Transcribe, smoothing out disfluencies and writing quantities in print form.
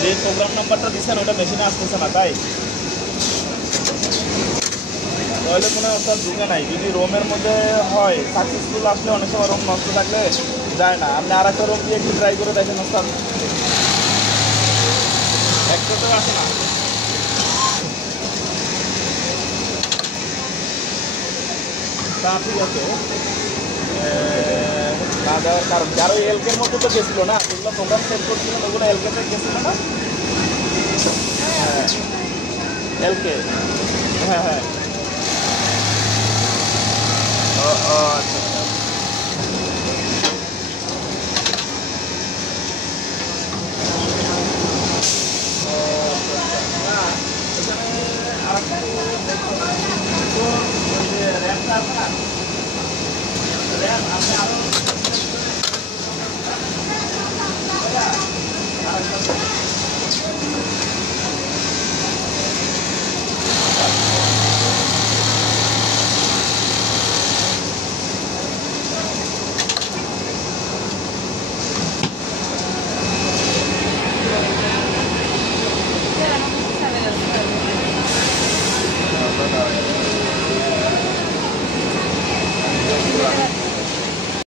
যে প্রোগ্রাম নাম্বারটা দিচ্ছেন ওটা মেশিনে আসতেছে না, তাই তাহলে কোনো ওস্তাদ ঢুকে নাই। যদি রোমের মধ্যে হয় সাকসেসফুল আসলে অনেক সময় রোম নষ্ট থাকলে যায় না। আপনি আর একটা রোম দিয়ে একটু ট্রাই করে দেখেন ওস্তাদ, একটাতেও আসে না। তা ঠিক আছে, না দেওয়ার কারণ কি? আরো এলকের মধ্যে তো গেছিলো না, যেগুলো প্রোগ্রাম সেট করছিলেন ওগুলো এলকেতে গেছিলো না? হ্যাঁ এলকে, হ্যাঁ হ্যাঁ। ও ও আচ্ছা।